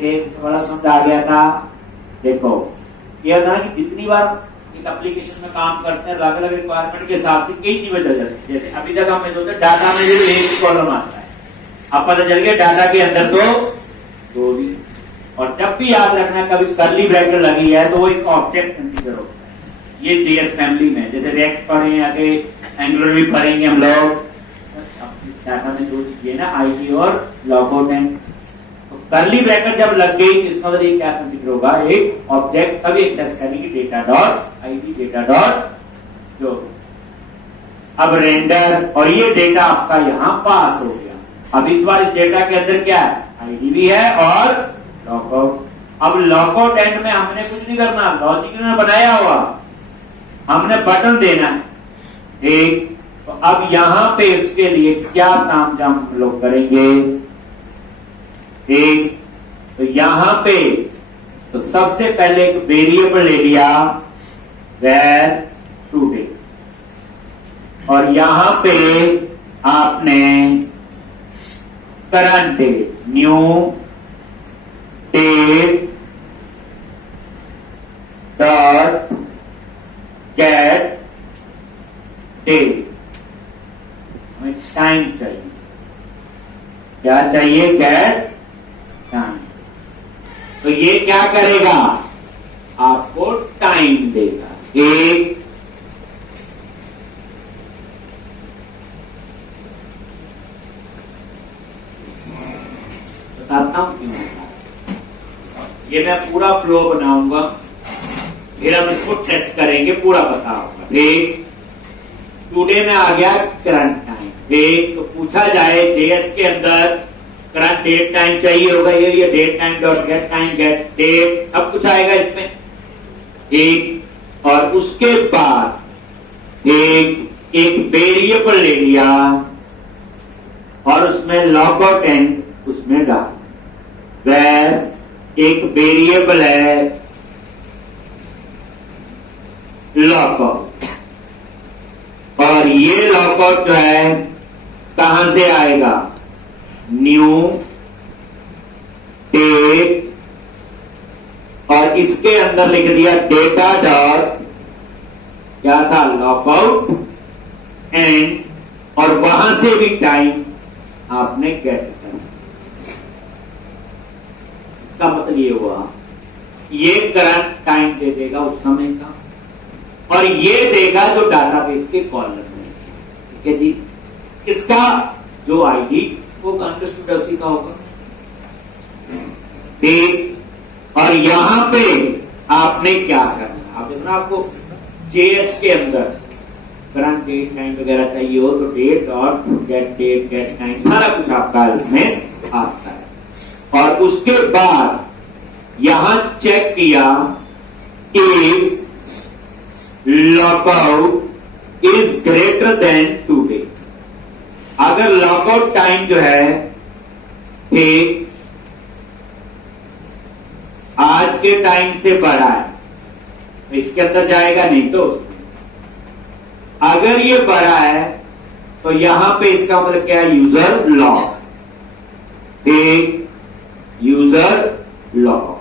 थे, थोड़ा समझ आ गया था। देखो ये होता है कि जितनी बार एक एप्लीकेशन में काम करते हैं अलग अलग रिक्वायरमेंट के हिसाब से कई चीजें बदल जाती है। जैसे अभी तक हमें सोचते डाटा में जो एक कॉलम आता है, अब पता चल गया डाटा के अंदर तो दो भी। और जब भी याद रखना कभी कर्ली ब्रैकेट लगी है तो वो एक ऑब्जेक्ट कंसीडर होता है। ये जेएस फैमिली में जैसे रिएक्ट पढ़े आगे एंगुलर भी पढ़ेंगे हम लोग। इस डाटा में दो चीजें ना आईडी और लॉगआउट एंड कर्ली ब्रैकेट जब लग गई तो इसका मतलब क्या कंसीडर होगा, एक ऑब्जेक्ट तभी एक्सेस करेंगे data dot ID data dot जो। अब रेंडर और ये डेटा आपका यहां पास हो गया। अब इस बार इस डेटा के अंदर क्या है, आईडी भी है और लॉगआउट। अब लॉगआउट एंड में हमने कुछ नहीं करना, लॉजिक ने बनाया हुआ, हमने बटन देना है एक। तो अब यहां पे इसके लिए क्या काम हम लोग करेंगे, एक तो यहां पे तो सबसे पहले एक वेरिएबल ले लिया where today, और यहां पे आपने current date new date dot get date. हमें टाइम चाहिए, क्या चाहिए, गेट टाइम। तो ये क्या करेगा, आपको टाइम देगा। एक बताता हूं क्यों, ये मैं पूरा फ्लो बनाऊंगा, फिर हम इसको टेस्ट करेंगे, पूरा पता होगा। एक टुडे में आ गया करंट टाइम। एक तो पूछा जाए जेएस के अंदर करंट डेट टाइम चाहिए होगा, ये date time dot get time get date सब कुछ आएगा इसमें। एक और उसके बाद एक वेरिएबल ले लिया और उसमें लॉगआउट एंड उसमें डाल, वेर एक वेरिएबल है लॉगआउट, और ये लॉगआउट जो है कहां से आएगा, न्यू डेट और इसके अंदर लिख दिया डेटा डॉट क्या था, लॉगआउट एंड, और वहां से भी टाइम आपने गेट कर। इसका मतलब ये हुआ ये करंट टाइम दे देगा उस समय का, और ये देगा जो डाटाबेस के कॉलम में। ठीक है जी, इसका जो आईडी वो अंडरस्टूड उसी का होगा। ठीक, और यहां पे आपने क्या करना, आप देखना आपको जेएस के अंदर करंट डेट टाइम वगैरह चाहिए हो तो डेट और गेट डेट गेट टाइम सारा कुछ आपका इसमें आता है। और उसके बाद यहां चेक किया कि logout is greater then today. अगर लॉगआउट टाइम जो है ठीक आज के टाइम से बड़ा है तो इसके अंदर जाएगा नहीं, तो उसमें अगर ये बड़ा है तो यहां पे इसका मतलब क्या है, यूजर लॉग, ठीक, यूजर लॉग।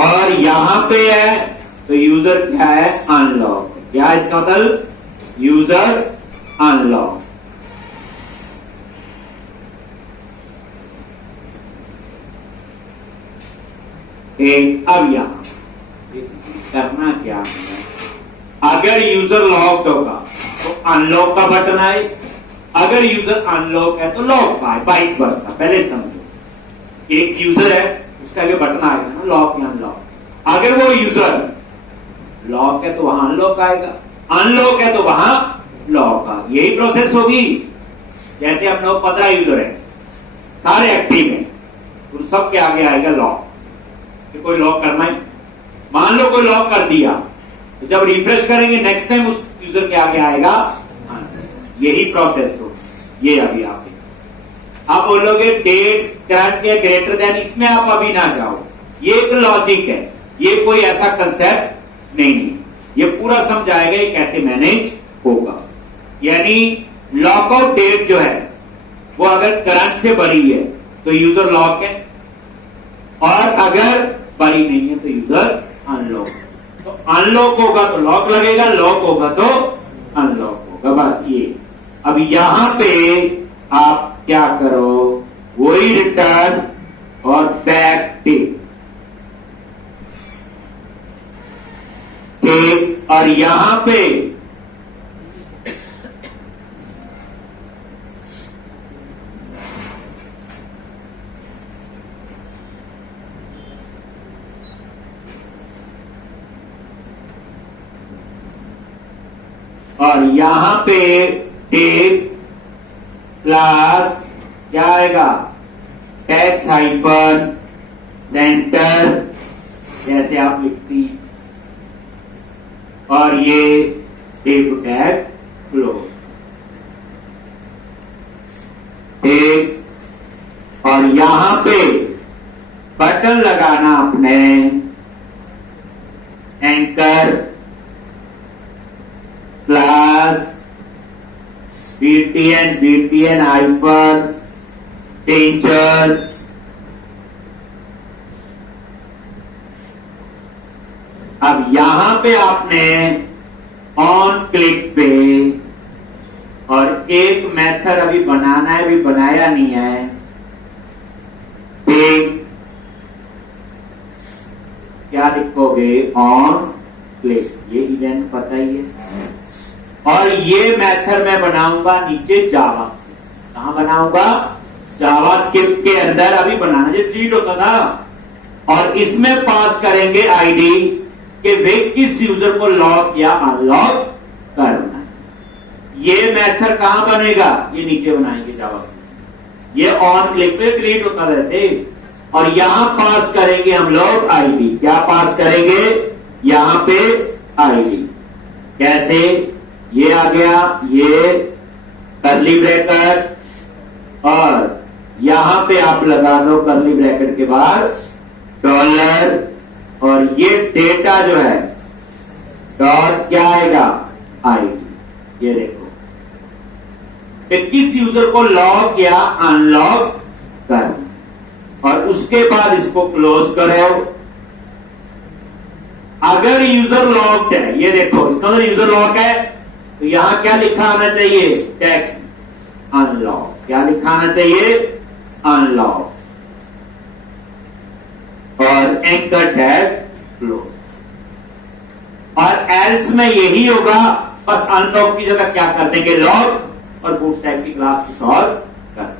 और यहां पे है तो यूजर क्या है, अनलॉक। क्या है इसका मतलब, यूजर अनलॉक। एक अब यहां करना क्या है, अगर यूजर लॉक्ड होगा तो अनलॉक का बटन आए, अगर यूजर अनलॉक है तो लॉक का है, 22 वर्ष। पहले समझो एक यूजर है उसका आगे बटन आएगा ना, लॉक या अनलॉक। अगर वो यूजर लॉक है तो वहां अनलॉक आएगा, अनलॉक है तो वहां लॉक आ, यही प्रोसेस होगी। जैसे हम लोग 15 यूजर है सारे एक्टिव है तो सबके आगे आएगा लॉक, कोई लॉक करना है, मान लो कोई लॉक कर दिया तो जब रिफ्रेश करेंगे नेक्स्ट टाइम उस यूजर के आगे आएगा, यही प्रोसेस हो। ये अभी आप बोलोगे डेट करंट के ग्रेटर देन, इसमें आप अभी ना जाओ, ये एक लॉजिक है, ये कोई ऐसा कंसेप्ट नहीं है, ये पूरा समझाएगा ये कैसे मैनेज होगा। यानी लॉकआउट डेट जो है वो अगर करंट से बड़ी है तो यूजर लॉक है, और अगर बड़ी नहीं है तो यूजर अनलॉक। तो अनलॉक होगा तो लॉक लगेगा, लॉक होगा तो अनलॉक होगा, बस ये। अब यहां पे आप क्या करो, वही रिटर्न और बैक टिक, ठीक, और यहां पे टेप प्लस क्या आएगा, टैक्स हाइफन सेंटर जैसे आप लिखती हैं, और ये टेप टैग क्लोज, ठीक, और यहां पे बटन लगाना अपने anchor plus BTN hyphen tincture, अब यहां पे आपने ऑन क्लिक पे, और एक मेथड अभी बनाना है, अभी बनाया नहीं है, ठीक, क्या लिखोगे, ऑन क्लिक, ये इवेंट पता ही है, और ये मेथड मैं बनाऊंगा नीचे जावास्क्रिप्ट, कहां बनाऊंगा, जावास्क्रिप्ट के अंदर, अभी बनाना जो डिलीट होता था, और इसमें पास करेंगे आईडी कि वे किस यूजर को लॉक या अनलॉक करना है। ये मेथड कहां बनेगा, ये नीचे बनाएंगे जावास्क्रिप्ट, ये ऑन क्लिक पे क्रिएट होता है ऐसे, और यहां पास करेंगे हम लोग आईडी, क्या पास करेंगे, यहां पे आईडी, कैसे, ये आ गया, ये कर्ली ब्रैकेट, और यहां पे आप लगा दो कर्ली ब्रैकेट के बाद डॉलर, और ये डेटा जो है डॉट क्या आएगा, आईडी, ये देखो कि किस यूजर को लॉक या अनलॉक कर, और उसके बाद इसको क्लोज करो। अगर यूजर लॉक्ड है, ये देखो इसका मतलब यूजर लॉक है, तो यहां क्या लिखा आना चाहिए, टेक्स्ट अनलॉक, क्या लिखा आना चाहिए, अनलॉक, और एंकर टैग क्लोज, और एल्स में यही होगा, बस अनलॉक की जगह क्या कर देंगे, लॉक, और बूटस्ट्रैप की क्लास कुछ और कर।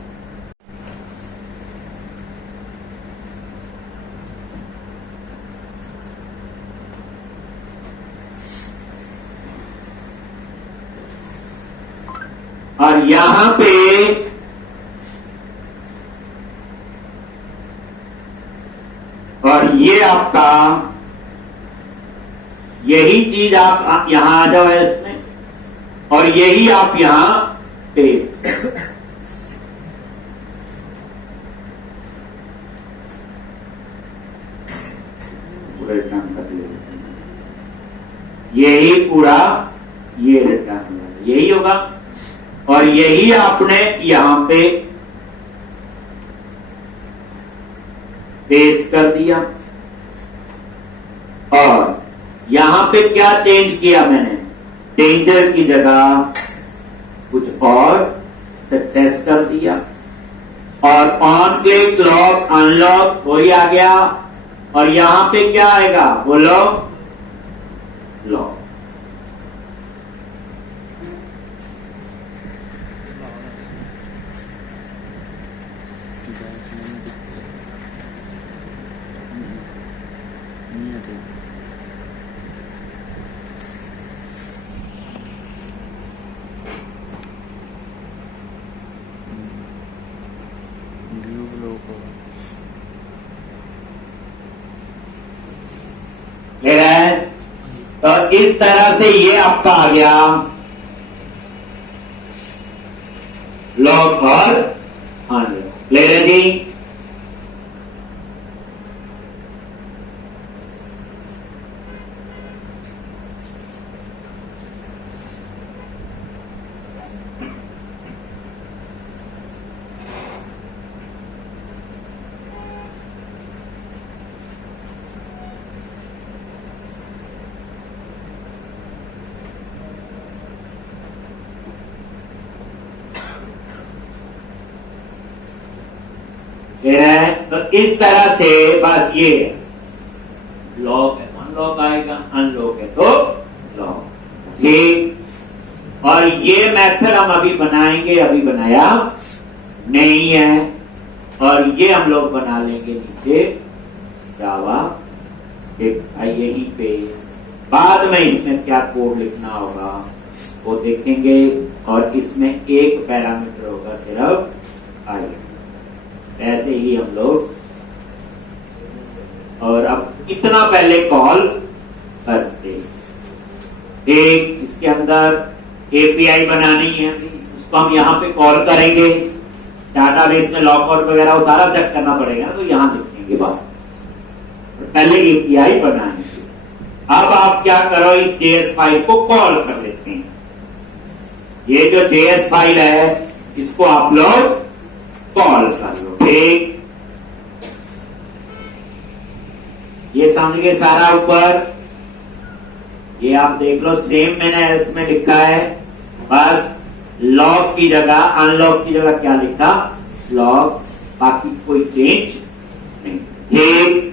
और यहां पे और ये आपका यही चीज आप यहां आ जाओ इसमें, और यही आप यहां पेस्ट, रिटर्न कर ले, यही पूरा ये रिटर्न, यही होगा, और यही आपने यहां पे पेस्ट कर दिया, और यहां पे क्या चेंज किया मैंने, डेंजर की जगह कुछ और सक्सेस कर दिया, और ऑन क्लिक लॉक अनलॉक वही आ गया, और यहां पे क्या आएगा, बोलो, लॉक, तो इस तरह से ये आपका आ गया लॉक और अनलॉक, ले लेंगे। फिर है तो इस तरह से बस ये लॉक है, अनलॉक आएगा, अनलॉक है तो लॉक। ठीक, और ये मेथड हम अभी बनाएंगे, अभी बनाया नहीं है, और ये हम लोग बना लेंगे नीचे जावा यहीं पे। बाद में इसमें क्या कोड लिखना होगा वो देखेंगे, और इसमें एक पैरामीटर होगा सिर्फ आई। ऐसे ही हम लोग, और अब इतना पहले कॉल करते। एक इसके अंदर एपीआई बनानी है, उसको हम यहाँ पे कॉल करेंगे। डाटाबेस में लॉकआउट वगैरह वो सारा सेट करना पड़ेगा, तो यहां लिखेंगे बात। पहले एपीआई बनाएंगे। अब आप क्या करो, इस जेएस फाइल को कॉल कर लेते हैं। ये जो जेएस फाइल है इसको आप लोग कॉल कर लो। ठीक, ये समझ गए सारा ऊपर। ये आप देख लो, सेम मैंने इसमें लिखा है, बस लॉक की जगह अनलॉक की जगह क्या लिखा, लॉक, बाकी कोई चेंज नहीं। ठीक,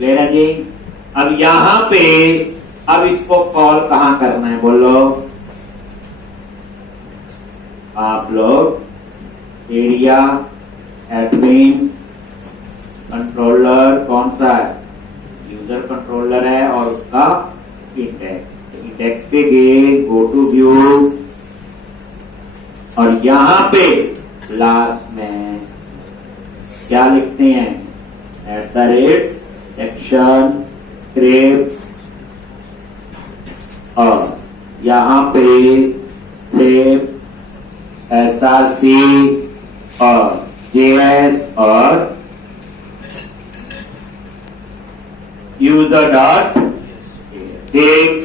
लेना जी। अब यहां पे अब इसको कॉल कहां करना है बोलो आप लोग। एरिया एडमिन कंट्रोलर कौन सा है, यूजर कंट्रोलर है, और उसका इंडेक्स। इंडेक्स पे गए, गो टू व्यू, और यहां पे लास्ट में क्या लिखते हैं, @ सेक्शन स्क्रिप्ट, और यहां पे स्क्रिप्ट एसआरसी और जेएस और यूजर डॉट। ठीक,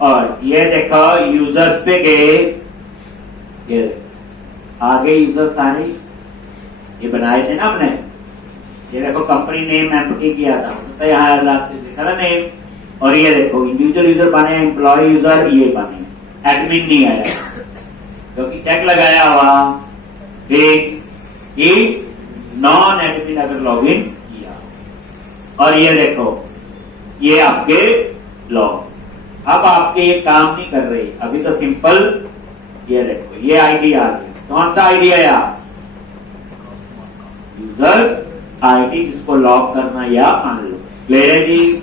और ये देखो यूजर्स पे गए, ये आगे यूजर्स सारे ये बनाए थे ना हमने। ये देखो कंपनी नेम एम्प्टी किया था, तो यहाँ लिखा था नेम, और ये देखो इंडिविजुअल यूजर बने, एम्प्लॉय यूजर ये बने, एडमिन नहीं आया क्योंकि चेक लगाया हुआ कि नॉन एडमिन अगर लॉगिन किया। और ये देखो ये आपके लॉग, अब आपके ये काम नहीं कर रहे, अभी तो सिंपल। ये देखो ये आईडी आ गया, कौन सा आईडी आया, यूजर आईडी, जिसको लॉग करना या अनलॉग। क्लियर है जी,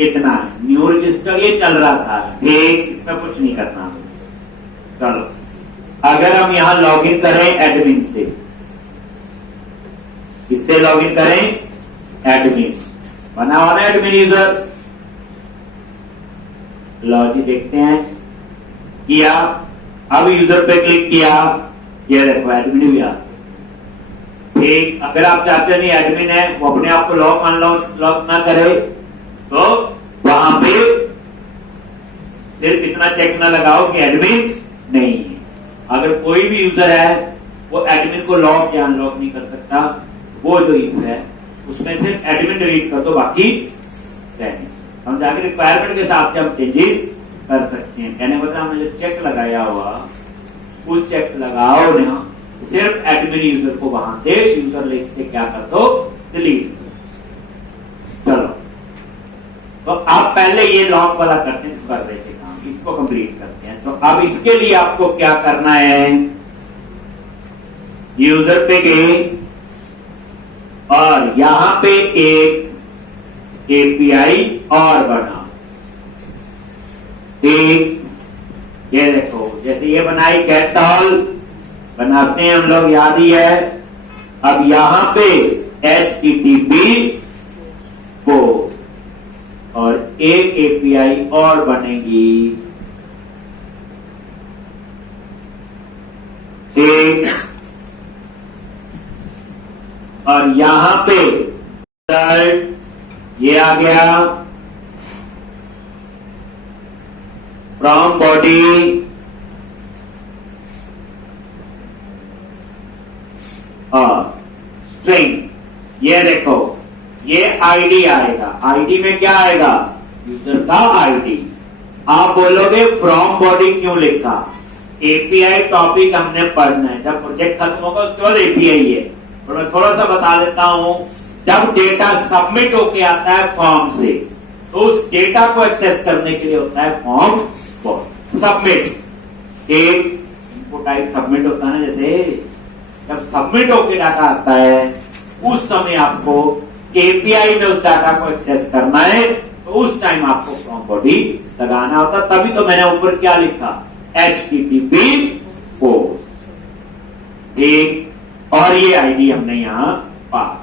इतना न्यू रजिस्टर ये चल रहा सारा। ठीक, इसमें कुछ नहीं करना। चलो अगर हम यहां लॉगिन करें एडमिन से, इससे लॉगिन करें एडमिन, बना हुआ ना एडमिन यूजर। लॉजिक देखते हैं, किया, अब यूजर पे क्लिक किया, ये देखो एडमिन भी आ। ठीक, अगर आप चाहते हैं नहीं एडमिन है वो अपने आप को लॉक अनलॉक ना करे, तो वहां पे सिर्फ इतना चेक ना लगाओ कि एडमिन नहीं है। अगर कोई भी यूजर है वो एडमिन को लॉक या अनलॉक नहीं कर सकता, वो जो इफ है उसमें सिर्फ एडमिन डिलीट कर दो, बाकी रहने। हम जाके रिक्वायरमेंट के हिसाब से हम चेंजेस कर सकते हैं। कहने मतलब हमने जो चेक लगाया हुआ उस चेक लगाओ ना, सिर्फ एडमिन यूजर को वहां से यूजर लिस्ट से क्या कर दो, डिलीट। तो आप पहले ये लॉग वाला करते हैं, कर रहे थे काम, इसको कंप्लीट करते हैं। तो अब इसके लिए आपको क्या करना है, यूजर पे गए और यहां पे एक एपीआई और बना, एक ये देखो जैसे ये बनाई गेट ऑल बनाते हैं हम लोग, याद ही है। अब यहां पे HTTP को और एक एपीआई और बनेगी, एक, और यहां पे ये आ गया फ्रॉम बॉडी और स्ट्रिंग, ये देखो ये आईडी आएगा। आईडी में क्या आएगा, यूजर का आईडी। आप बोलोगे फ्रॉम बॉडी क्यों लिखा, एपीआई टॉपिक हमने पढ़ना है, जब प्रोजेक्ट खत्म होगा उसके बाद एपीआई है। और मैं थोड़ा सा बता देता हूं, जब डेटा सबमिट होके आता है फॉर्म से, तो उस डेटा को एक्सेस करने के लिए होता है फॉर्म सबमिट। एक इनपुट टाइप सबमिट होता है ना, जैसे जब सबमिट होके डाटा आता है उस समय आपको एपीआई में उस डाटा को एक्सेस करना है, तो उस टाइम आपको फ्रॉम बॉडी लगाना होता। तभी तो मैंने ऊपर क्या लिखा, HTTP पोस्ट, एक और ये आईडी हमने यहां पास,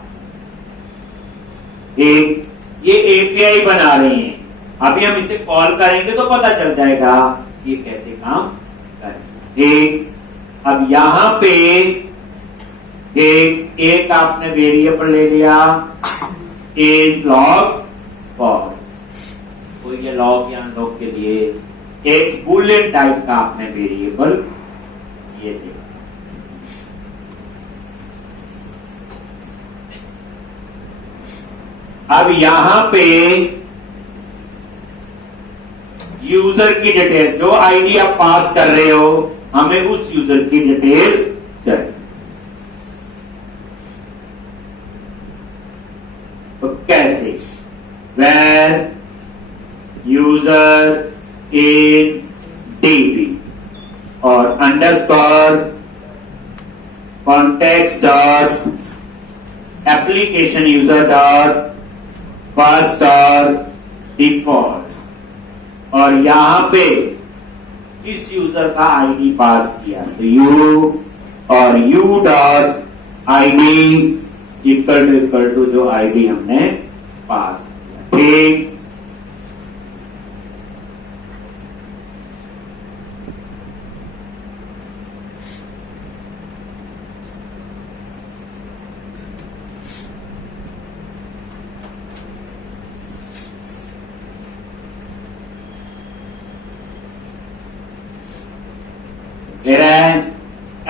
एक ये एपीआई बना रहे हैं। अभी हम इसे कॉल करेंगे तो पता चल जाएगा ये कैसे काम करें। एक अब यहां पे एक आपने वेरिएबल ले लिया इज लॉग फॉर, तो ये लॉग या अनलॉग के लिए एक बुलियन टाइप का आपने वेरिएबल ये दिया। अब यहां पे यूजर की डिटेल, जो आईडी आप पास कर रहे हो, हमें उस यूजर की डिटेल चाहिए। तो कैसे, where user in DB और underscore context dot application user dot first dot default, और यहां पे जिस यूजर का आईडी पास किया तो यू और U dot ID equal to जो आईडी हमने पास किया। ठीक,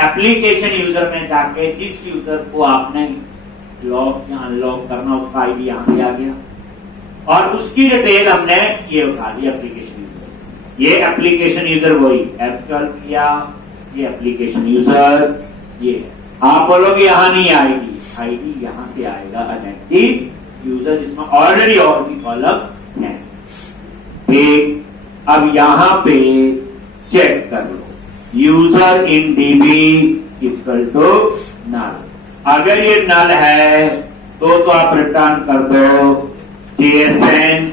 एप्लीकेशन यूजर में जाके जिस यूजर को आपने लॉक या अनलॉक करना, उसका आईडी यहां से आ गया और उसकी डिटेल हमने ये उठा ली एप्लीकेशन यूजर। ये एप्लीकेशन यूजर वही एक्चुअल किया, ये एप्लीकेशन यूजर ये। आप बोलोगे यहां नहीं आएगी, आईडी यहां से आएगा अनएक्टिव यूजर, जिसमें ऑलरेडी और भी कॉलम्स हैं। ठीक, अब यहां पे चेक कर लो user in DB equal to null. अगर ये नल है तो आप रिटर्न कर दो JSN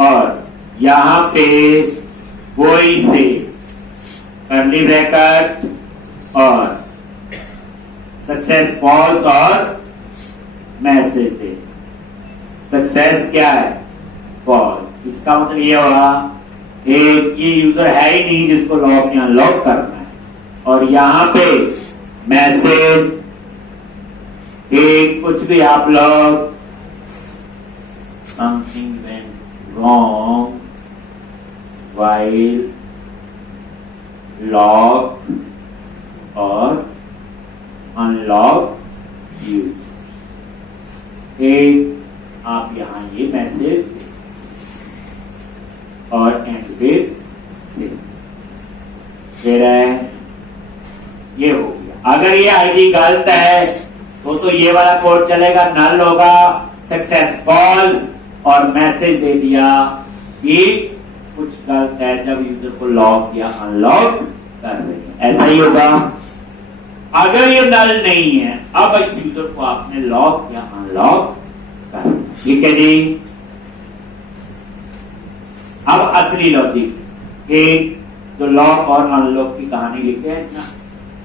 और यहां पे वही से कर्ली ब्रैकेट और सक्सेस फॉल्स और मैसेज दे। सक्सेस क्या है, फॉल्स। इसका मतलब ये होगा एक ये यूजर है ही नहीं जिसको लॉक या अनलॉक करना है, और यहां पे मैसेज एक कुछ भी आप लोग something went wrong while lock और अनलॉक यूज, एक आप यहां ये मैसेज और एंड पे फिर ये हो गया। अगर ये आईडी गलत है तो ये वाला कोड चलेगा, नल होगा, सक्सेस फॉल्स और मैसेज दे दिया कि कुछ गलत है जब यूजर को लॉक या अनलॉक कर रहे हैं, ऐसा ही होगा। अगर ये नल नहीं है, अब इस यूजर को आपने लॉक या अनलॉक कर, ठीक है जी। अब असली लॉजिक कि जो लॉक और अनलॉक की कहानी लिखते हैं ना,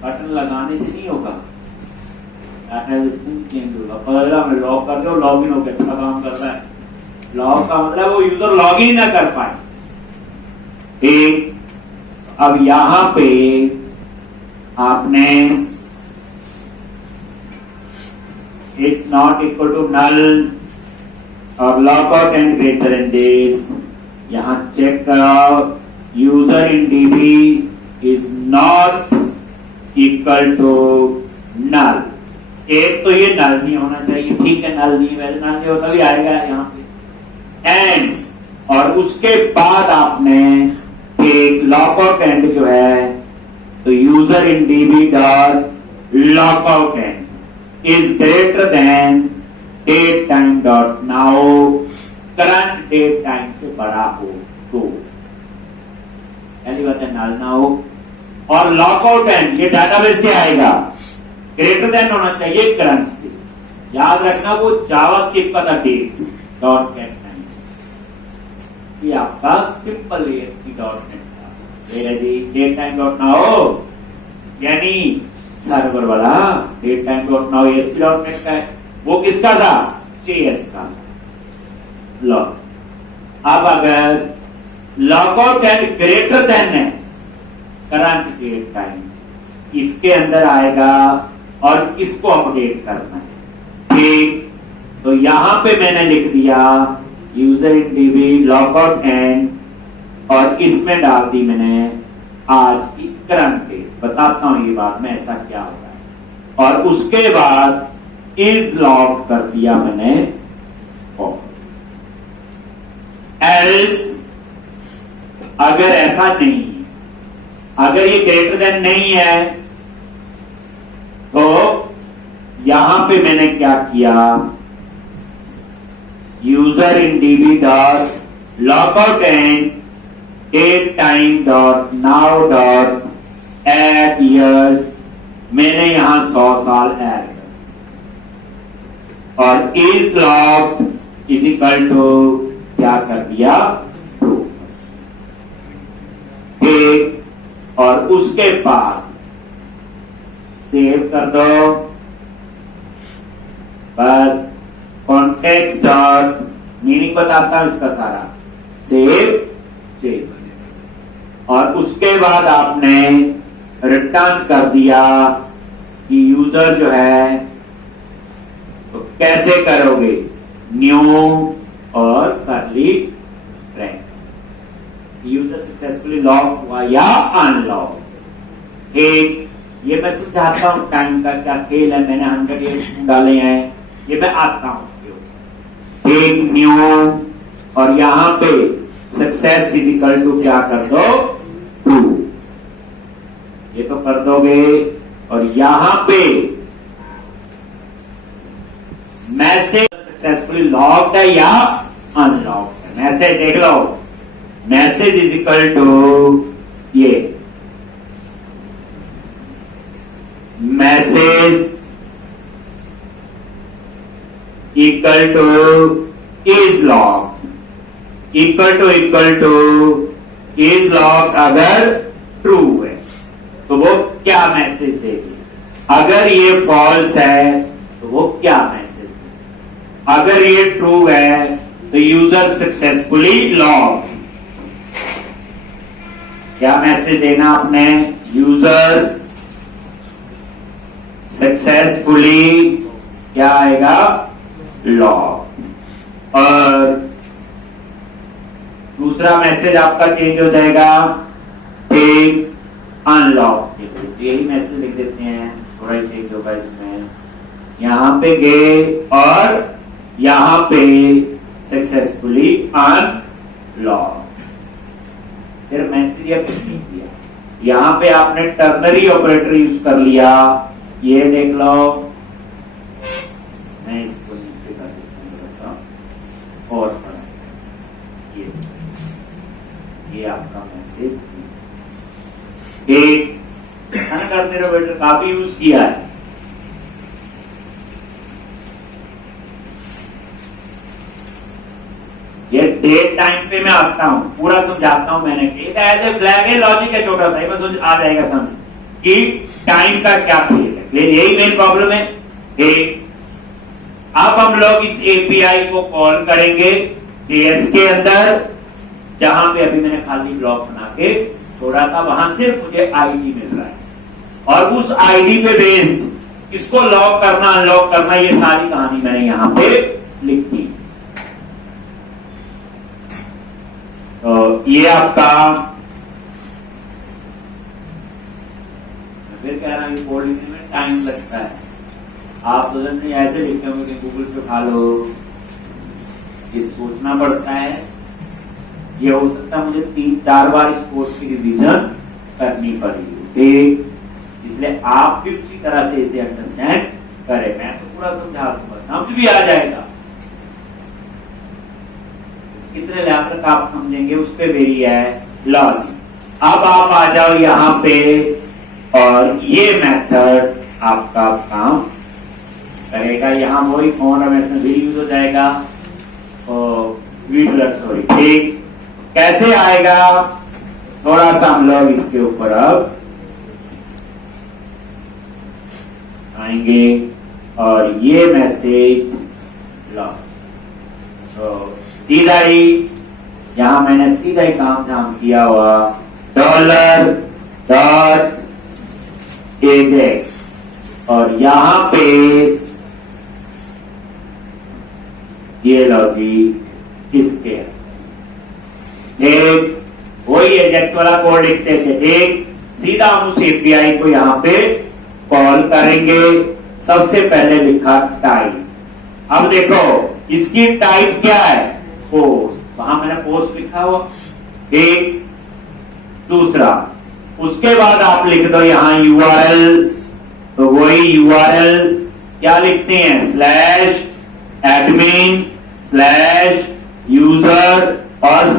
बटन लगाने से नहीं होगा, चेंज होगा। पहला में लॉक कर दो, लॉग इन होकर अच्छा काम करता है। लॉक का मतलब वो यूजर लॉग इन ना कर पाए, ठीक। अब यहां पे आपने is not equal to null और lock out and greater and this, यहां चेक करो user in DB is not equal to null. एक तो ये नल नहीं होना चाहिए, ठीक है, नल नहीं है, नल नहीं होता भी आएगा यहाँ पे। एंड और उसके बाद आपने एक लॉकआउट एंड जो है, तो user in DB dot lockout end is greater than date time dot now, current date time से बड़ा हो तो पहली बात है नल ना हो। और लॉकआउट एंड ये डाटाबेस से आएगा, ग्रेटर देन होना चाहिए करंट से। याद रखना वो जावास्क्रिप्ट का था, डेट डॉट गेट टाइम, ये आपका सिंपल ASP डॉट नेट था, डेट टाइम डॉट नाउ यानी सर्वर वाला date time dot now ASP dot net का है, वो किसका था, JS का। लो अब अगर लॉकआउट एंड ग्रेटर देन है करंट डेट टाइम, इफ के अंदर आएगा और किसको अपडेट करना है, ठीक। तो यहां पे मैंने लिख दिया user in dB lockout and और इसमें डाल दी मैंने आज की करंट डेट। बताता हूं ये बाद में ऐसा क्या होगा। और उसके बाद इज लॉग कर दिया मैंने, एल्स अगर ऐसा नहीं है, अगर ये ग्रेटर देन नहीं है, तो यहां पे मैंने क्या किया, user in DB dot lockout end date time dot now dot add years, मैंने यहां 100 साल ऐड कर, और is log is equal to क्या कर दिया, ठीक। और उसके बाद सेव कर दो, बस कॉन्टेक्स्ट डॉट मीनिंग बताता हूं इसका सारा, सेव चेंज। और उसके बाद आपने रिटर्न कर दिया कि यूजर जो है तो कैसे करोगे, न्यू और करली ब्रैकेट, यूजर सक्सेसफुली लॉग हुआ या अनलॉग, ठीक। ये मैं समझाता हूं टाइम का क्या खेल है, मैंने 100 ईयर्स डाले हैं, ये मैं आता हूं उसके ऊपर, ठीक। न्यू और यहां पे सक्सेस इज इक्वल टू क्या कर दो, 2, ये तो कर दोगे। और यहां पे मैसेज सक्सेसफुली लॉग्ड है या अनलॉग्ड है, मैसेज देख लो, मैसेज इज इक्वल टू ये message equal two is log, equal two is log अगर ट्रू है तो वो क्या मैसेज देगी, अगर ये फॉल्स है तो वो क्या मैसेज देगी, अगर ये ट्रू है तो यूजर सक्सेसफुली लॉग, क्या मैसेज देना आपने, यूजर सक्सेसफुली क्या आएगा, लॉग। और दूसरा मैसेज आपका चेंज हो जाएगा, ठीक, अनलॉक, यही मैसेज लिख देते हैं, थोड़ा ही चेंज होगा इसमें, यहां पे गए और यहां पे सक्सेसफुली अनलॉक, सिर्फ मैसेज या कुछ नहीं किया। यहां पे आपने टर्नरी ऑपरेटर यूज कर लिया, ये देख लो, मैं इसको नीचे कर देता हूं और ये आपका मैसेज डेट कंजर्वेटर काफी यूज किया है। ये डेट टाइम पे मैं आता हूं, पूरा समझाता हूं मैंने कि एज ए फ्लैग है, लॉजिक है छोटा सा, मैं समझ आ जाएगा समझ कि टाइम का क्या खेल है। यही मेन प्रॉब्लम है। अब हम लोग इस एपीआई को कॉल करेंगे जेएस के अंदर, जहां पे अभी मैंने खाली ब्लॉक बना के छोड़ा था, वहां सिर्फ मुझे आईडी मिल रहा है और उस आईडी पे बेस्ड इसको लॉक करना अनलॉक करना, ये सारी कहानी मैंने यहां पे लिख दी। तो ये आपका फिर कह रहा हूं कोड लिखने में टाइम लगता है। आप तो नहीं ऐसे लिखते होंगे कि गूगल पे उठा लो, ये सोचना पड़ता है। ये हो सकता है मुझे 3-4 बार इस कोर्स की रिवीजन करनी पड़ेगी, ठीक? इसलिए आप भी उसी तरह से इसे अंडरस्टैंड करें। मैं तो पूरा समझा दूंगा, समझ भी आ जाएगा। कितने लेवल तक आप समझेंगे उस पे वेरी है लॉजिक। अब आप आ जाओ यहां पे और ये मेथड आपका काम करेगा। यहां वही फोन भी यूज हो जाएगा और स्वीट ब्लड, सॉरी, ठीक। कैसे आएगा थोड़ा सा हम लोग इसके ऊपर अब आएंगे और ये मैसेज लॉन्च। तो सीधा ही यहां मैंने सीधा ही काम धाम किया हुआ $.ajax और यहां पे ये लॉजिक इसके ठीक वही एजेक्स वाला कोड लिखते थे, ठीक। सीधा हम उस एपीआई को यहां पे कॉल करेंगे। सबसे पहले लिखा टाइप। अब देखो इसकी टाइप क्या है, पोस्ट, वहां मैंने पोस्ट लिखा हुआ, ठीक। दूसरा, उसके बाद आप लिख दो यहां यूआरएल, तो वही यूआरएल क्या लिखते हैं, /admin /user और /,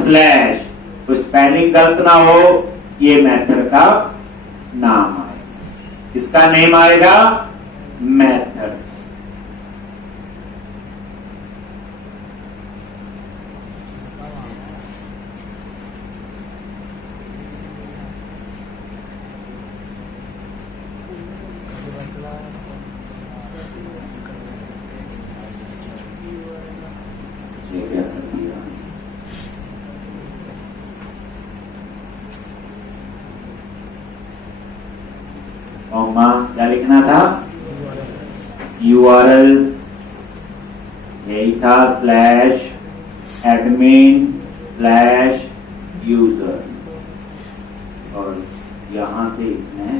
तो स्पेलिंग गलत ना हो, ये मेथड का नाम आएगा। इसका नेम आएगा मेथड। क्या लिखना था, यूआरएल यही था /admin /user और यहां से इसमें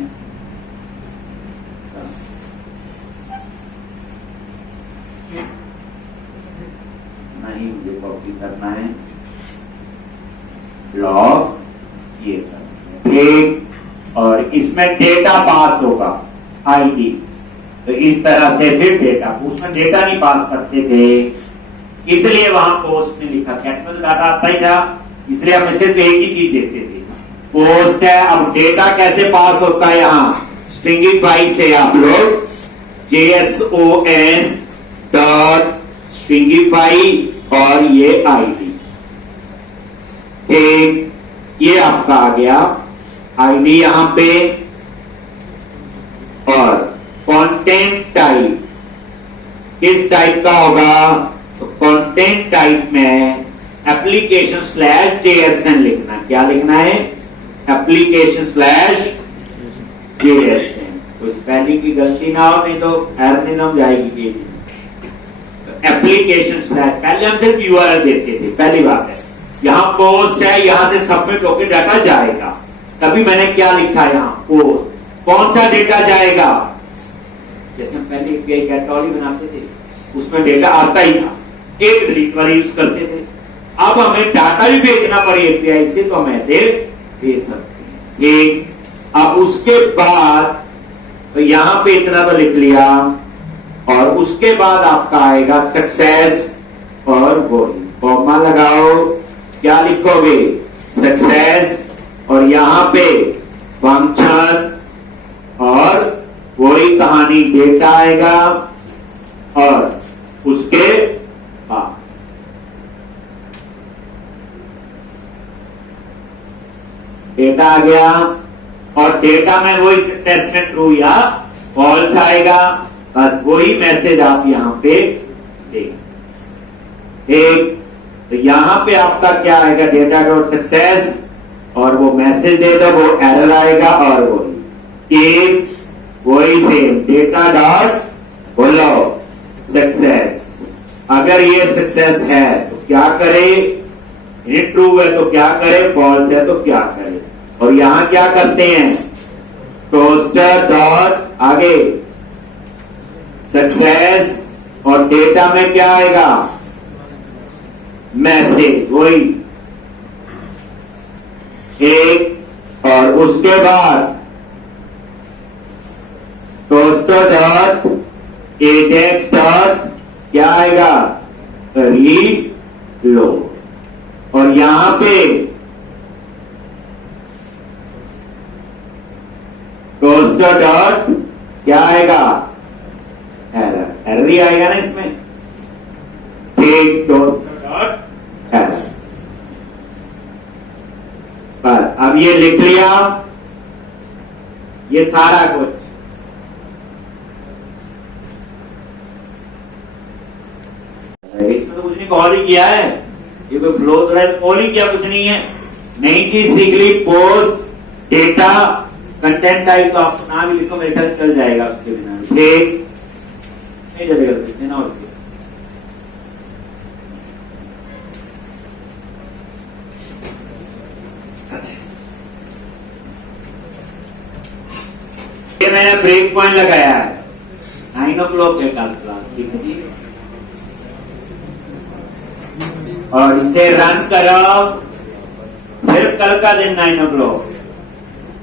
नहीं, मुझे कॉपी करना है, लॉग ये करना है, ठीक। और इसमें डेटा पास होगा आईडी, तो इस तरह से फिर डेटा, उसमें डेटा नहीं पास करते थे इसलिए वहां पोस्ट में लिखा, कैट में तो डाटा आता ही था, इसलिए हम सिर्फ एक ही चीज देखते थे, पोस्ट है। अब डेटा कैसे पास होता है, यहां स्ट्रिंगिफाई से आप लोग JSON डॉट स्ट्रिंगिफाई और ये आईडी, ठीक। ये आपका आ गया आईडी यहां पे। और कंटेंट टाइप किस टाइप का होगा, तो कंटेंट टाइप में application/JSON लिखना। क्या लिखना है, application/JSON। तो स्पेलिंग की गलती ना हो, नहीं तो एरर नाम जाएगी पेज। तो application/ पहले हम सिर्फ यूआरएल देते थे, पहली बात है। यहां पोस्ट है, यहां से सबमिट होकर डाटा जाएगा। तभी मैंने क्या लिखा यहां, पोस्ट। कौन सा डेटा जाएगा, जैसे हम पहले एपीआई कैटेगरी बनाते थे उसमें डेटा आता ही था, एक डिलीट वाला यूज करते थे। अब हमें डाटा भी भेजना पड़े एपीआई से, तो हम ऐसे भेज सकते हैं, ठीक। अब उसके बाद तो यहां पे इतना तो लिख लिया और उसके बाद आपका आएगा सक्सेस और गोल, कॉमा लगाओ, क्या लिखोगे, सक्सेस, और यहां पे फंक्शन और वही कहानी डेटा आएगा और उसके बाद डेटा आ गया और डेटा में वही सक्सेस में ट्रू या फॉल्स आएगा, बस वही मैसेज आप यहां पे देखें। एक तो यहां पे आपका क्या आएगा, डेटा डॉट सक्सेस, और वो मैसेज दे दो वो एरर आएगा, और वही सेम डेटा डॉट बोलो सक्सेस। अगर ये सक्सेस है तो क्या करे, ये ट्रू है तो क्या करे, फॉल्स है तो क्या करे। और यहां क्या करते हैं, टोस्टर डॉट आगे सक्सेस, और डेटा में क्या आएगा, मैसेज वही एक, और उसके बाद टोस्टर डॉट एजेक्स डॉट क्या आएगा, रीलोड, और यहां पे टोस्टर डॉट क्या आएगा, एरर, एरर ही आएगा ना इसमें, ठीक, टोस्टर डॉट एरर। बस अब ये लिख लिया, ये सारा कुछ इसमें तो कुछ नहीं कॉल ही किया है, ये कोई फ्लो थ्रेड कॉल ही किया, कुछ नहीं है। नहीं कि सिगली पोस्ट डेटा कंटेंट टाइप तो आपको नाम ही लिखो, मेरे ख्याल चल जाएगा उसके बिना, ठीक नहीं चलेगा तो ना उसके। ये मैंने ब्रेक पॉइंट लगाया है 9 o'clock है कल क्लास, ठीक है जी, और इसे रन करो सिर्फ कल का दिन 9 o'clock,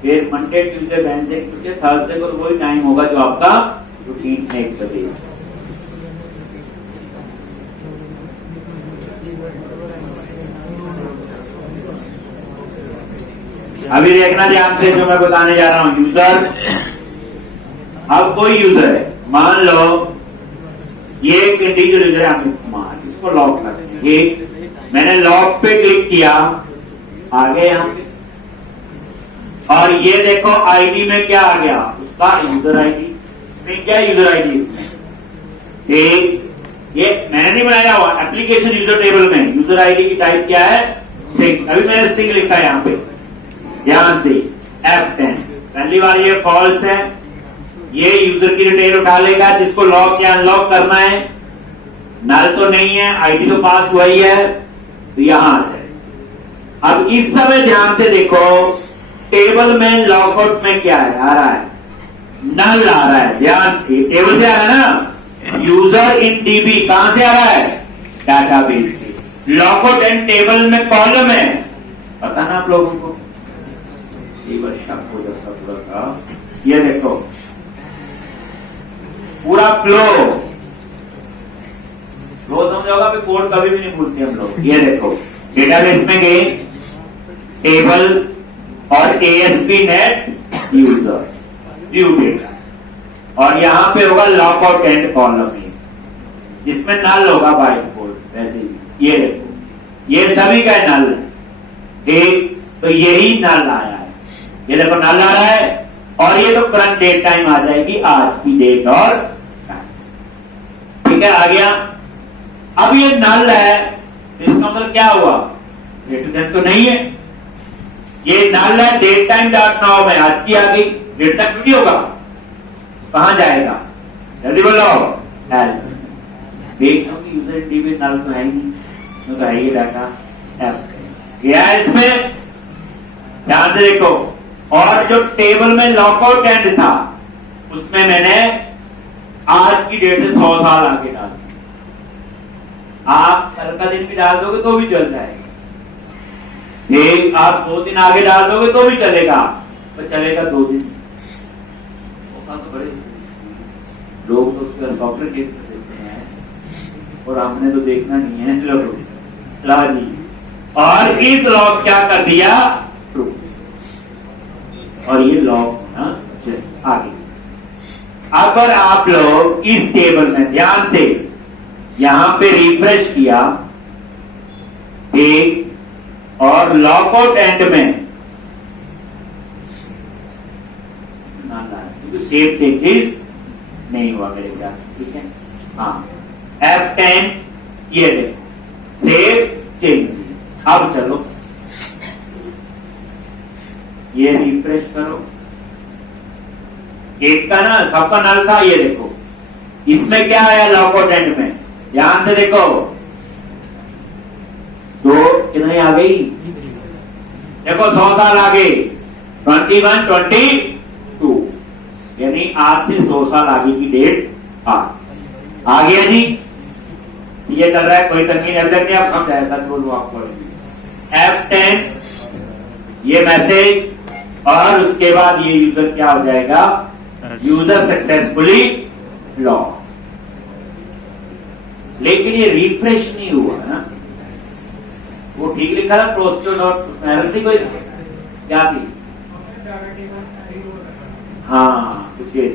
फिर Monday Tuesday Wednesday Tuesday Thursday को वही टाइम होगा जो आपका रूटीन है 1 बजे। अभी देखना ध्यान से जो मैं बताने जा रहा हूं, यूजर, अब कोई यूजर है, मान लो ये एक इंडिविजुअल यूजर है अमित कुमार, इसको लॉक करते हैं, मैंने लॉक पे क्लिक किया, आगे यहां पे, और ये देखो आईडी में क्या आ गया, उसका यूजर आईडी, इसमें क्या यूजर आईडी इसमें, ठीक, ये मैंने नहीं बनाया हुआ, एप्लीकेशन यूजर टेबल में यूजर आईडी की टाइप क्या है, स्ट्रिंग, अभी मैंने स्ट्रिंग लिखा है यहां पे, ध्यान से F10, पहली बार ये फॉल्स है, ये यूजर की डिटेल उठा लेगा, जिसको लॉक या अनलॉक करना है, नल तो नहीं है, आईडी तो पास हुआ ही है, तो यहां आ जाए। अब इस समय ध्यान से देखो, टेबल में लॉकआउट में क्या है, आ रहा है नल आ रहा है, ध्यान से टेबल से आ रहा है ना, यूजर इन डीबी कहां से आ रहा है, डाटाबेस से, लॉकआउट एंड टेबल में कॉलम है, पता ना आप लोगों को, टेबल शक हो जाता पूरा का, ये देखो पूरा फ्लो समझोगा, कोड कभी भी नहीं भूलते हम लोग। ये देखो डेटाबेस में गए, टेबल और ASP net user view data, और यहां पे होगा लॉकआउट एंड कॉलम, जिसमें नल होगा बाय डिफॉल्ट, वैसे ही ये देखो ये सभी का नल है, ठीक, तो यही नल आया है, ये देखो नल आ रहा है, और ये तो करंट डेट टाइम आ जाएगी, आज की डेट और टाइम, ठीक है, आ गया। अब ये नल है, इसका मतलब क्या हुआ, ग्रेटर देन तो नहीं है, ये नल है, डेट टाइम डॉट नाउ में आज की आ गई, डेट तक नहीं होगा, कहां जाएगा, जल्दी बोलो, एल्स, देख लो कि यूजर आईडी में नल तो है ही नहीं, तो है ये डाटा क्या है इसमें, ध्यान से देखो, और जो टेबल में लॉकआउट एंड था उसमें मैंने आज की डेट से 100 साल आगे डाल दिया, आप कल का दिन भी डाल दोगे तो भी चल जाएगा, एक आप 2 दिन आगे डाल दोगे तो भी चलेगा, तो चलेगा 2 दिन, तो बड़े लोग तो उसका सॉफ्टवेयर देते हैं, और हमने तो देखना नहीं है, चलो जी और इस लॉक क्या कर दिया, ट्रू, और ये लॉक होना आगे। अगर आप लोग इस टेबल में ध्यान से यहां पे रिफ्रेश किया, ठीक, और लॉकआउट एंड में सेव चेंजेस नहीं हुआ मेरे ख्याल, ठीक है। हाँ, F10 ये देखो सेव चेंजेस। अब चलो ये रिफ्रेश करो, एक का ना सबका नल था, ये देखो इसमें क्या आया लॉकआउट एंड में, ध्यान से देखो, दो कितने आ गई, देखो 100 साल आगे 21 22, यानी आज से 100 साल आगे की डेट आ गया जी। ये चल रहा है, कोई तंगी नहीं, नहीं आप समझाए, सच बोलूं आपको। F10 ये मैसेज, और उसके बाद ये यूजर क्या हो जाएगा, यूजर सक्सेसफुली लॉग। लेकिन ये रिफ्रेश नहीं हुआ ना, वो ठीक लिखा था प्रोस्टो नोट एरर थी कोई, क्या थी, हाँ कुछ ये।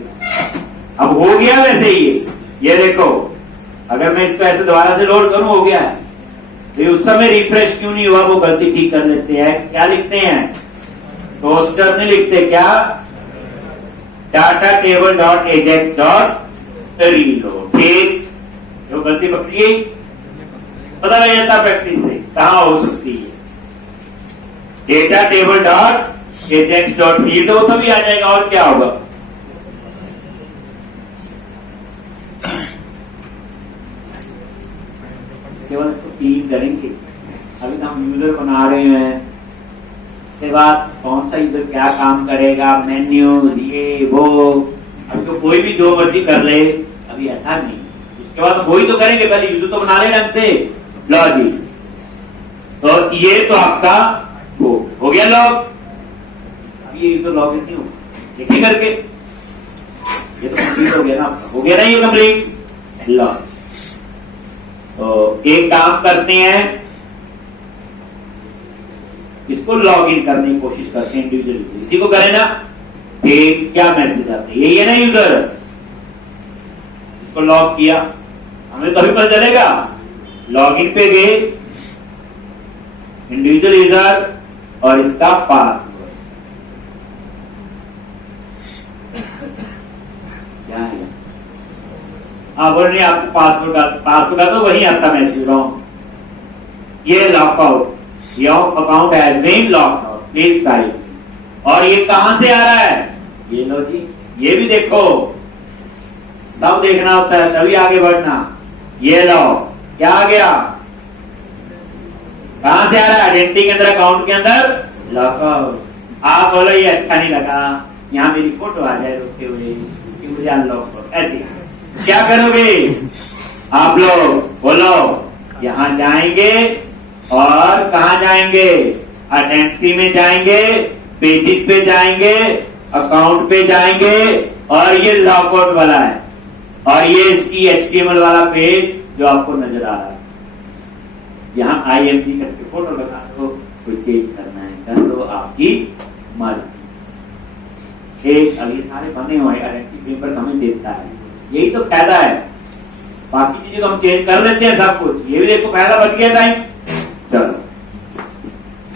अब हो गया वैसे ये देखो, अगर मैं इसको ऐसे दोबारा से लोड करूं, हो गया है। तो उस समय रिफ्रेश क्यों नहीं हुआ, वो गलती ठीक कर लेते हैं। क्या लिखते हैं, टोस्टर नहीं लिखते क्या, data table dot Ajax dot reload, ठीक, जो गलती पकड़ी गई, पता लग जाता प्रैक्टिस से कहां हो सकती है। Data table dot Ajax dot read, वो तभी आ जाएगा, और क्या होगा। इसके बाद इसको क्लीन करेंगे। अभी तो हम यूजर बना रहे हैं, इसके बाद कौन सा यूजर क्या काम करेगा, मेन्यूज ये वो, अब तो कोई भी जो मर्जी कर ले, अभी ऐसा नहीं। उसके बाद वही तो करेंगे, पहले यूजर तो बना ले ढंग से, लॉजिक। तो ये तो आपका हो गया लॉग। अब ये तो लॉग नहीं होगा, देखिए करके, ये तो कंप्लीट हो गया ना आपका, हो गया ना ये कंप्लीट लॉग। तो एक काम करते हैं, इसको लॉग इन करने की कोशिश करते हैं इंडिविजुअली, इसी को करें ना, फिर क्या मैसेज आते हैं, यही है ना यूजर, इसको लॉग किया, हमें तभी पता चलेगा। लॉग इन पे गए, इंडिविजुअल यूजर और इसका पासवर्ड क्या है, बोल नहीं आपको पासवर्ड का तो वही आता मैसेज रॉन्ग, ये lockout, your account has been locked out, please type. और ये कहां से आ रहा है, ये लो जी, ये भी देखो, सब देखना होता है तभी आगे बढ़ना। ये लो क्या आ गया, कहां से आ रहा है, आइडेंटिटी के अंदर, अकाउंट के अंदर लॉकआउट। आप बोलो ये अच्छा नहीं लगा, यहाँ मेरी फोटो आ जाए रुकते हुए कि मुझे अनलॉक करो, ऐसे क्या करोगे आप लोग, बोलो यहां जाएंगे और कहां जाएंगे, आइडेंटिटी में जाएंगे, पेजेस पे जाएंगे, अकाउंट पे जाएंगे, और ये लॉकआउट वाला है, और ये इसकी HTML वाला पेज जो आपको नजर आ रहा है, यहाँ IMG करके फोटो लगा दो, कोई चेंज करना है कर दो, आपकी मर्जी। एक अब ये सारे बने हुए आइडेंटिटी पेपर हमें देता है, यही तो फायदा है। बाकी चीजें तो हम चेंज कर लेते हैं सब कुछ, ये भी देखो फायदा बच गया टाइम। चलो,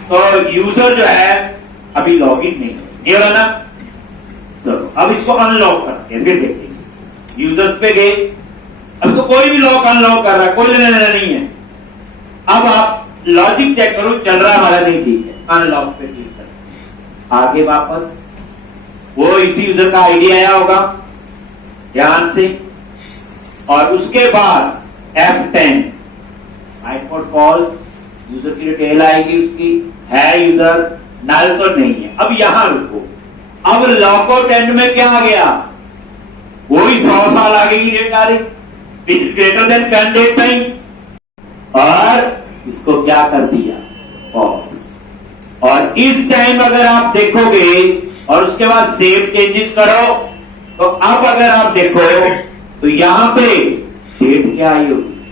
तो यूजर जो है अभी लॉगिन नहीं हो रहा ना, चलो अब इसको अनलॉक करते हैं, फिर देखते हैं। यूजर्स पे गए, अब तो कोई भी लॉक अनलॉक कर रहा है, कोई लेना देना नहीं है। अब आप लॉजिक चेक करो, चल रहा है हमारा, नहीं ठीक है, अनलॉक पे क्लिक करें, आगे वापस वो इसी यूजर का आईडी आया होगा ध्यान से, और उसके बाद F10 आईपोड कॉल्स, यूजर की डिटेल आएगी उसकी, है यूजर, नल तो नहीं है। अब यहां रुको, अब लॉकआउट एंड में क्या आ गया, वही 100 साल आगे की डेट आ रही, it's greater than 10 date time, और इसको क्या कर दिया ऑफ। और इस टाइम अगर आप देखोगे और उसके बाद सेव चेंजेस करो, तो अब अगर आप देखो तो यहां पे डेट क्या आई होगी,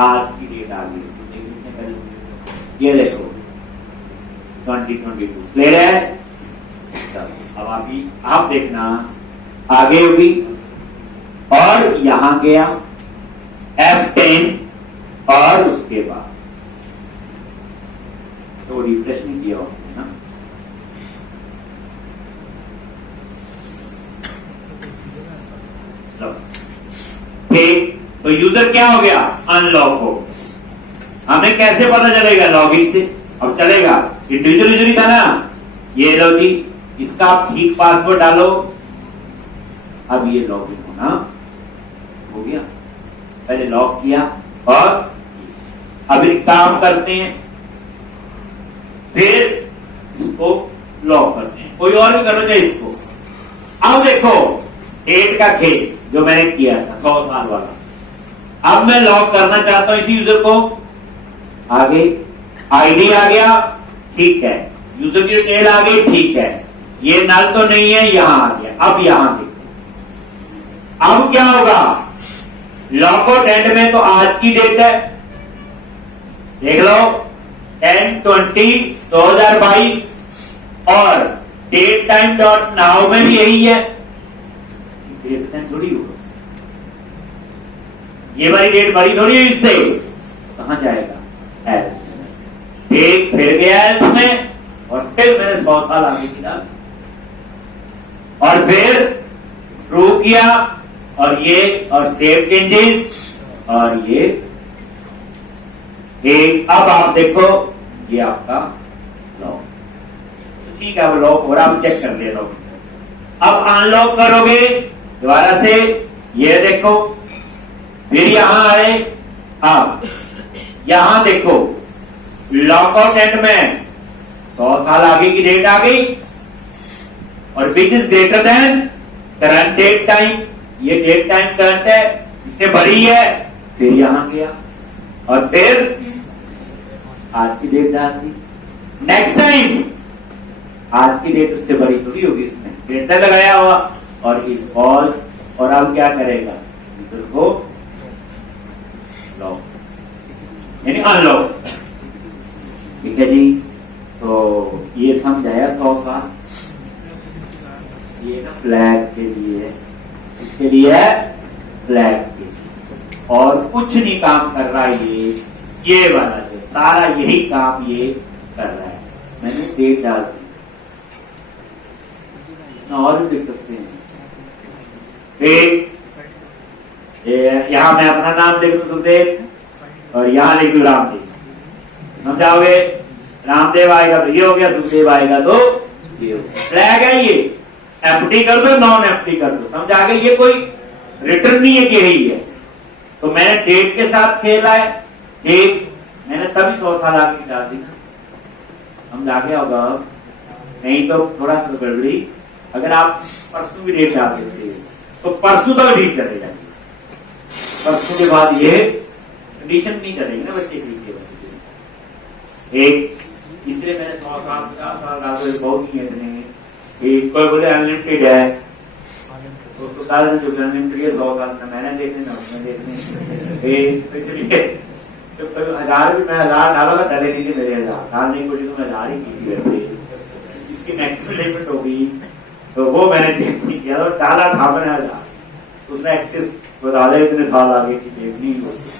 आज की डेट आ गई, ये देखो 2022 क्लियर है। अब अभी आप देखना आगे होगी और यहां गया F10 और उसके बाद तो रिफ्रेश नहीं किया आपने ना, ठीक। तो यूजर क्या हो गया, अनलॉक हो। हमें कैसे पता चलेगा, लॉगिन से। अब चलेगा इंडिविजुअल यूजर ही था ना, ये लो जी, इसका आप ठीक पासवर्ड डालो। अब ये लॉगिन होना हो गया, पहले लॉक किया और अब एक काम करते हैं, फिर इसको लॉक करते हैं। कोई और भी करो चाहे इसको। अब देखो डेट का खेल जो मैंने किया था 100 साल वाला, अब मैं लॉक करना चाहता हूं इसी यूजर को। आगे आईडी आ गया, ठीक है, यूजर की डिटेल आ गई, ठीक है, ये नल तो नहीं है, यहां आ गया। अब यहां देखो, अब क्या होगा, लॉक आउट एंड में तो आज की डेट है, देख लो 10/20/2022 और डेट टाइम डॉट नाउ में भी यही है। डेट टाइम थोड़ी होगा, ये वाली डेट बड़ी थोड़ी है, इससे कहां जाएगा, एल्स में, ठीक, फिर गया एल्स में और फिर मैंने 100 साल आगे की डाल और फिर ट्रू किया और ये और सेव चेंजेस और ये एक। अब आप देखो ये आपका लॉक, तो ठीक है, वो लॉक हो रहा, आप चेक कर ले लॉक। अब अनलॉक करोगे दोबारा से, ये देखो, फिर यहां आए, अब यहां देखो लॉकआउट एंड में 100 साल आगे की डेट आ गई और which is greater than current date time, ये डेट टाइम करंट है, इससे बड़ी है, फिर यहां गया और फिर आज की डेट डाल दी। नेक्स्ट टाइम आज की डेट उससे बड़ी थोड़ी होगी, इसमें डेटा लगाया हुआ और इस ऑल, और अब क्या करेगा, यूजर को लॉक यानी अनलॉक, ठीक है जी। तो ये समझाया 100 साल, ये ना फ्लैग के लिए, इसके लिए है फ्लैग के लिए, और कुछ नहीं काम कर रहा है ये वाला जो सारा यही काम ये कर रहा है। मैंने डेट डाल दी, इसमें और भी लिख सकते हैं, यहां मैं अपना नाम लिख दूं सुखदेव और यहां लिख दूं रामदेव, समझाओगे, रामदेव आएगा तो ये हो गया, सुखदेव आएगा तो ये हो गया। फ्लैग है ये, एफडी कर दो, नॉन एफडी कर दो, समझा गए, ये कोई रिटर्न नहीं है कि यही है। तो मैंने डेट के साथ खेला है, डेट मैंने तभी 100 साल आगे डाल दी, समझा गया होगा, नहीं तो थोड़ा सा गड़बड़ी। अगर आप परसों की डेट डाल देते तो परसों तक ठीक चलेगा, परसों के बाद ये कंडीशन नहीं चलेगी ना बच्चे की। एक इसलिए मैंने 100 साल 50 साल डाल, बहुत ही इतने, एक कोई बोले अनलिमिटेड है तो उसको डाल जो अनलिमिटेड है 100 साल में, मैंने देखने ना उसमें देखने, इसलिए तो 1000 भी मैं 1000 डालूंगा, डले नहीं थे मेरे 1000 डालने को, तो मैं 1000 ही की थी वैसे, इसकी मैक्सिमम लिमिट होगी तो वो मैंने चेक नहीं किया, तो डाला था मैंने 1000, उसमें एक्सेस बता दे इतने साल आगे की देखनी होती,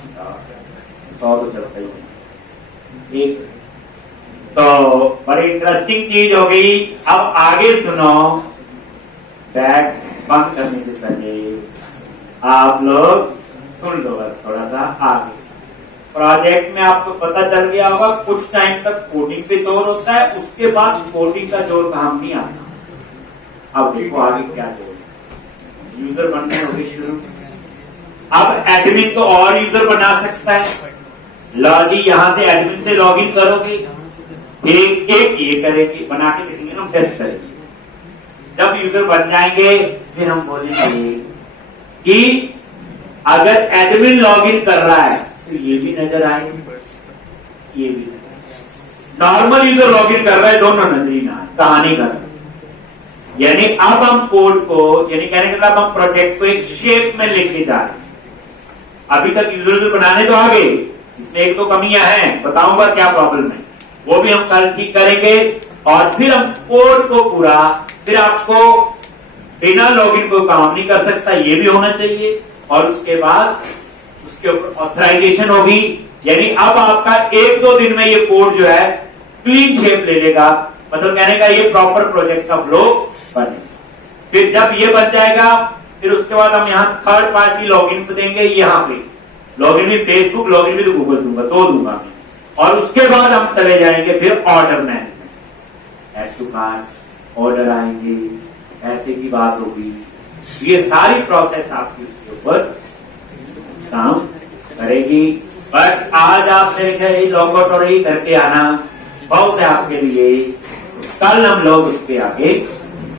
100 तो चलता ही नहीं। एक तो बड़ी इंटरेस्टिंग चीज हो गई। अब आगे सुनो, बैग बंद करने से पहले आप लोग सुन लो थोड़ा सा आगे। प्रोजेक्ट में आपको पता चल गया होगा कुछ टाइम तक कोडिंग पे जोर होता है, उसके बाद कोडिंग का जोर काम नहीं आता। अब देखो आगे क्या जोर, यूजर बनने होगी शुरू। अब एडमिन तो और यूजर बना सकता है, लॉजी यहां से एडमिन से लॉगिन करोगे, एक एक ये करेंगे, बना के देखेंगे ना, टेस्ट करेंगे। जब यूजर बन जाएंगे फिर हम बोलेंगे कि अगर एडमिन लॉगिन कर रहा है तो ये भी नजर आएंगे, ये भी नॉर्मल यूजर लॉगिन कर रहा है, दोनों नजर ही ना आए, कहानी कर। यानी अब हम कोड को, यानी कहने का मतलब हम प्रोजेक्ट को एक शेप में लेके जा रहे हैं। अभी तक यूजर बनाने तो आ गए, इसमें एक तो कमियां हैं, बताऊंगा क्या प्रॉब्लम है। वो भी हम कल ठीक करेंगे। और फिर हम कोड को पूरा, फिर आपको बिना लॉगिन कोई काम नहीं कर सकता, ये भी होना चाहिए। और उसके बाद उसके ऊपर ऑथराइजेशन होगी, यानी अब आपका 1-2 दिन में ये कोड जो है क्लीन शेप ले लेगा, मतलब कहने का ये प्रॉपर प्रोजेक्ट का फ्लो बने। फिर जब ये बन जाएगा, फिर उसके बाद हम यहाँ थर्ड पार्टी लॉगिन पे देंगे। यहाँ पे लॉगिन भी फेसबुक, लॉगिन भी तो गूगल दूंगा, तो दूंगा मैं। और उसके बाद हम चले जाएंगे फिर order management, add to cart order आएंगे, ऐसे की बात होगी। ये सारी प्रोसेस आपकी उसके ऊपर काम करेगी। बट आज आप मेरे लॉग आउट और ही करके आना बहुत है आपके लिए। कल हम लोग उस पर आगे